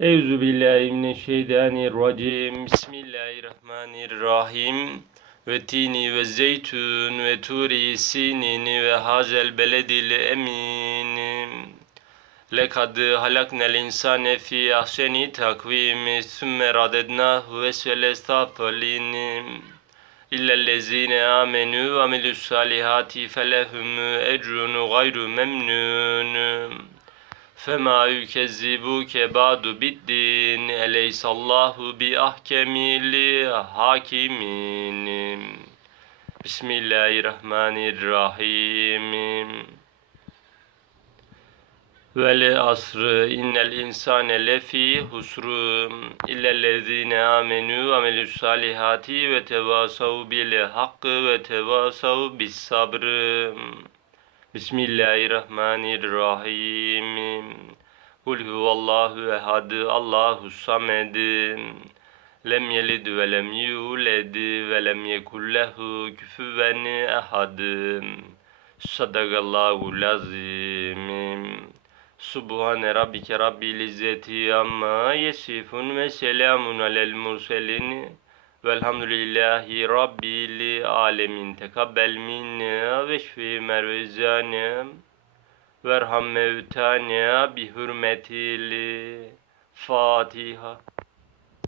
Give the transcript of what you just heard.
Euzu billahi mineşşeytanirracim. Bismillahirrahmanirrahim. Ve tini ve zeytun ve turi sinin ve hazel beledil emin. Lekad halaknel insane fi ahseni takvim sümme radednahu vesfele safalin. İllellezine amenu ve amilus salihati felehum ecrun gayru memnun. فَمَا يُكَذِّبُكَ بَعْدُ بِالدِّينِ اَلَيْسَ اللّٰهُ بِأَحْكَمِ الْحَاكِمِينَ Bismillahirrahmanirrahim. Vel asr innel insane lefi husr illellezine amenu ve amelus salihati ve tevasav bil hakkı ve tevasav bis sabr. Bismillahirrahmanirrahim. Kul huvallahu ehad, Allahu samed. Lem yelid ve lem yuled ve lem yekul lehu küfüven ehad. Sadakallahu lazim. Subhane rabbike rabbil izzeti amma yesifun ve selamun alel murselin. Velhamdülillahi Rabbil alemin. Tekabbel minna ve şfi mervezana. Verham mevtana bi hürmetil Fatiha.